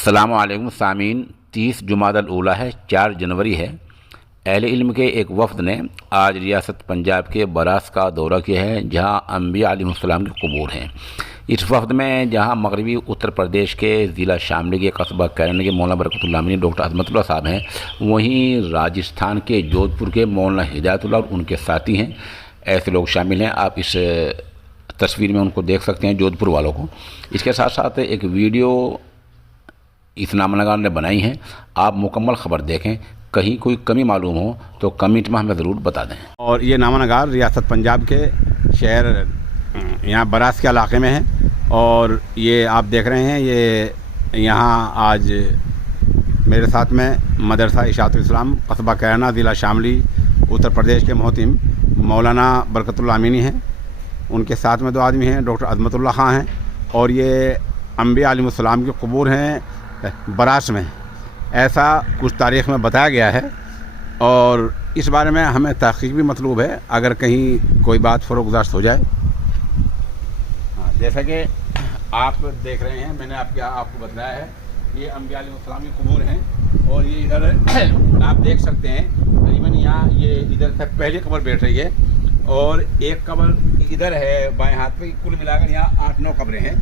السلام علیکم سامعین، 30 جمادی الاولیٰ ہے، 4 جنوری ہے۔ اہل علم کے ایک وفد نے آج ریاست پنجاب کے براس کا دورہ کیا ہے، جہاں انبیاء علیہ السلام کے قبور ہیں۔ اس وفد میں جہاں مغربی اتر پردیش کے ضلع شاملی کے قصبہ کیرن کے مولانا برکت اللہ امینی ڈاکٹر عظمت اللہ صاحب ہیں، وہیں راجستھان کے جودھ پور کے مولانا ہدایت اللہ اور ان کے ساتھی ہیں۔ ایسے لوگ شامل ہیں، آپ اس تصویر میں ان کو دیکھ سکتے ہیں، جودھ پور والوں کو۔ اس کے ساتھ ساتھ ایک ویڈیو اس نامہ نگار نے بنائی ہے، آپ مکمل خبر دیکھیں، کہیں کوئی کمی معلوم ہو تو کمنٹ میں ہمیں ضرور بتا دیں۔ اور یہ نامہ نگار ریاست پنجاب کے شہر یہاں براس کے علاقے میں ہے، اور یہ آپ دیکھ رہے ہیں، یہ یہاں آج میرے ساتھ میں مدرسہ اشاعت الاسلام قصبہ کیرن ضلع شاملی اتر پردیش کے محتم مولانا برکت اللہ امینی ہیں، ان کے ساتھ میں 2 آدمی ہیں، ڈاکٹر عظمت اللہ خان ہیں، اور یہ انبیاء علیہ السلام کے قبور ہیں براس میں، ایسا کچھ تاریخ میں بتایا گیا ہے، اور اس بارے میں ہمیں تحقیق بھی مطلوب ہے، اگر کہیں کوئی بات فروغ گزاشت ہو جائے۔ جیسا کہ آپ دیکھ رہے ہیں، میں نے آپ کو بتایا ہے، یہ انبیاء علیہ السلام کے قبور ہیں، اور یہ ادھر آپ دیکھ سکتے ہیں، تقریباً یہاں یہ ادھر سے پہلی قبر بیٹھ رہی ہے، اور ایک قبر ادھر ہے بائیں ہاتھ پہ، کل ملا کر یہاں 8-9 قبریں ہیں۔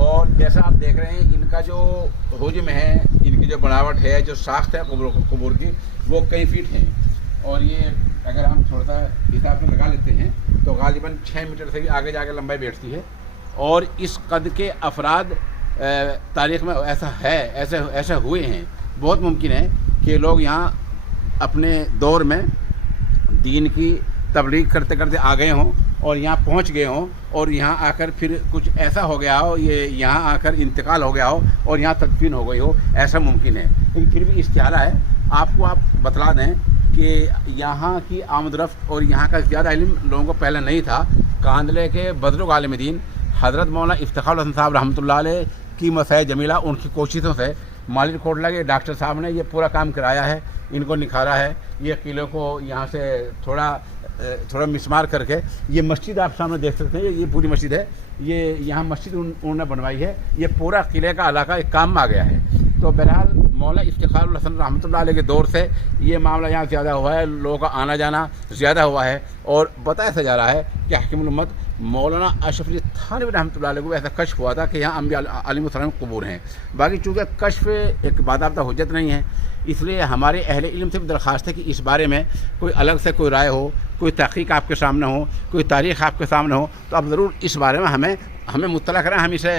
اور جیسا آپ دیکھ رہے ہیں، ان کا جو حجم ہے، ان کی جو بناوٹ ہے، جو ساخت ہے قبور کی، وہ کئی فیٹ ہیں، اور یہ اگر ہم تھوڑا سا حساب سے لگا لیتے ہیں تو غالباً 6 میٹر سے بھی آگے جا کے لمبائی بیٹھتی ہے۔ اور اس قد کے افراد تاریخ میں ایسے ہوئے ہیں، بہت ممکن ہے کہ لوگ یہاں اپنے دور میں دین کی تبلیغ کرتے کرتے آ گئے ہوں اور یہاں پہنچ گئے ہوں، اور یہاں آ کر پھر کچھ ایسا ہو گیا ہو، یہ یہاں آ کر انتقال ہو گیا ہو اور یہاں تدفین ہو گئی ہو، ایسا ممکن ہے۔ لیکن پھر بھی استعارہ ہے، آپ بتلا دیں کہ یہاں کی آمد رفت اور یہاں کا زیادہ علم لوگوں کو پہلے نہیں تھا۔ کاندلے کے بزرگ عالم دین حضرت مولانا افتخار الحسن صاحب رحمۃ اللہ علیہ کی مسائل جمیلہ، ان کی کوششوں سے مالر کوٹلہ کے ڈاکٹر صاحب نے یہ پورا کام کرایا ہے، ان کو نکھارا ہے۔ یہ قلعے کو یہاں سے تھوڑا مسمار کر کے، یہ مسجد آپ سامنے دیکھ سکتے ہیں، یہ پوری مسجد ہے، یہ یہاں مسجد انہوں نے بنوائی ہے، یہ پورا قلعے کا علاقہ ایک کام میں آ گیا ہے۔ تو بہرحال مولانا افتخار الحسن رحمۃ اللہ علیہ کے دور سے یہ معاملہ یہاں زیادہ ہوا ہے، لوگوں کا آنا جانا زیادہ ہوا ہے، اور بتایا جا رہا ہے کہ حکیم الامت مولانا اشرف علی تھانوی رحمۃ اللہ علیہ کو ایسا کشف ہوا تھا کہ یہاں انبیاء علیہ السلام کے قبور ہیں۔ باقی چونکہ کشف ایک باضابطہ حجت نہیں ہے، اس لیے ہمارے اہل علم سے بھی درخواست ہے کہ اس بارے میں کوئی الگ سے کوئی رائے ہو، کوئی تحقیق آپ کے سامنے ہو، کوئی تاریخ آپ کے سامنے ہو، تو آپ ضرور اس بارے میں ہمیں مطلع کریں۔ ہم اسے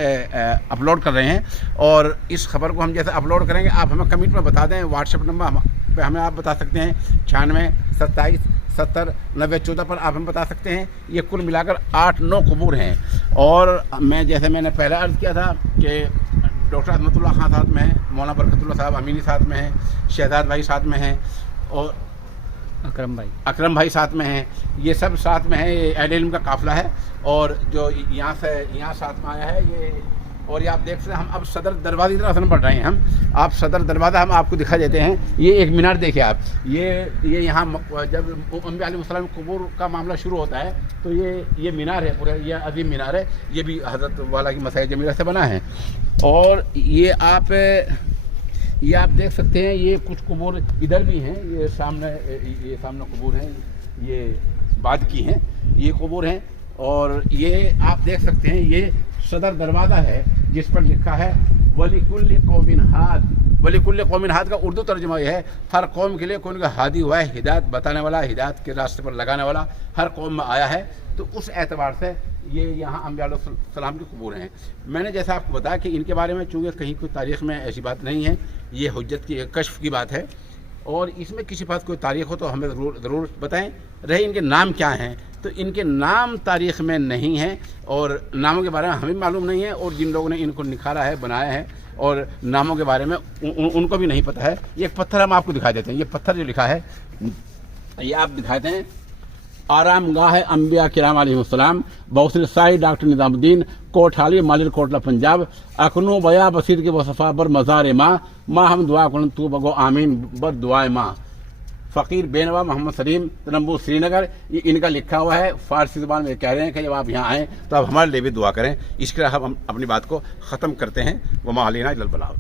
اپلوڈ کر رہے ہیں، اور اس خبر کو ہم جیسے اپلوڈ کریں گے، آپ ہمیں کمنٹ میں بتا دیں۔ واٹس ایپ نمبر پہ ہمیں آپ بتا سکتے ہیں، 96 27 70 90 14 پر آپ ہمیں بتا سکتے ہیں۔ یہ کل ملا کر 8-9 قبور ہیں، اور جیسے میں نے پہلے عرض کیا تھا کہ ڈاکٹر عظمت اللہ خان ساتھ میں ہیں، مولانا برکت اللہ صاحب امینی ساتھ میں ہیں، شہزاد بھائی ساتھ میں ہیں، اور اکرم بھائی ساتھ میں ہیں، یہ سب ساتھ میں ہیں۔ یہ اہل علم کا قافلہ ہے، اور جو یہاں ساتھ میں آیا ہے یہ، اور یہ آپ دیکھ سکتے ہیں، ہم اب صدر دروازے کی طرف سے پڑھ رہے ہیں، آپ صدر دروازہ ہم آپ کو دکھا دیتے ہیں۔ یہ ایک مینار دیکھیں آپ، یہ یہاں جب انبیاء علیہ السلام قبور کا معاملہ شروع ہوتا ہے تو یہ مینار ہے، پورا یہ عظیم مینار ہے، یہ بھی حضرت والا کی مسائل جمیلہ سے بنا ہے۔ اور یہ آپ دیکھ سکتے ہیں، یہ کچھ قبور ادھر بھی ہیں، یہ سامنے قبور ہیں، یہ بعد کی ہیں، یہ قبور ہیں، اور یہ آپ دیکھ سکتے ہیں، یہ صدر دروازہ ہے جس پر لکھا ہے وَلِكُلِّ قَوْمٍ ہَادٍ۔ وَلِكُلِّ قَوْمٍ ہَادٍ کا اردو ترجمہ یہ ہے، ہر قوم کے لیے کوئی کا ہادی ہوا ہے، ہدایت بتانے والا، ہدایت کے راستے پر لگانے والا ہر قوم میں آیا ہے۔ تو اس اعتبار سے یہ یہاں انبیاء علیہ السلام کی قبور ہیں۔ میں نے جیسا آپ کو بتایا کہ ان کے بارے میں چونکہ کہیں کوئی تاریخ میں ایسی بات نہیں ہے، یہ حجت کی کشف کی بات ہے، اور اس میں کسی بات کوئی تاریخ ہو تو ہمیں ضرور بتائیں۔ رہے ان کے نام کیا ہیں، تو ان کے نام تاریخ میں نہیں ہیں، اور ناموں کے بارے میں ہمیں معلوم نہیں ہے، اور جن لوگوں نے ان کو نکھارا ہے، بنایا ہے، اور ناموں کے بارے میں ان کو بھی نہیں پتہ ہے۔ یہ ایک پتھر ہم آپ کو دکھا دیتے ہیں، یہ پتھر جو لکھا ہے، یہ آپ دکھاتے ہیں، آرام گاہ انبیاء کرام علیہ السلام، بوسر سائی ڈاکٹر نظام الدین، کوٹھالی مالر کوٹلہ پنجاب، اکنو بیا بصیر کے وصفا بر مزار ماں ہم دعا کرن تو بگو آمین بر دعائے ماں، فقیر بینوا محمد سلیم تنبو سری نگر۔ یہ ان کا لکھا ہوا ہے، فارسی زبان میں کہہ رہے ہیں کہ جب آپ یہاں آئیں تو آپ ہمارے لیے بھی دعا کریں۔ اس کے ہم اپنی بات کو ختم کرتے ہیں۔ وما علینا الا البلاغ۔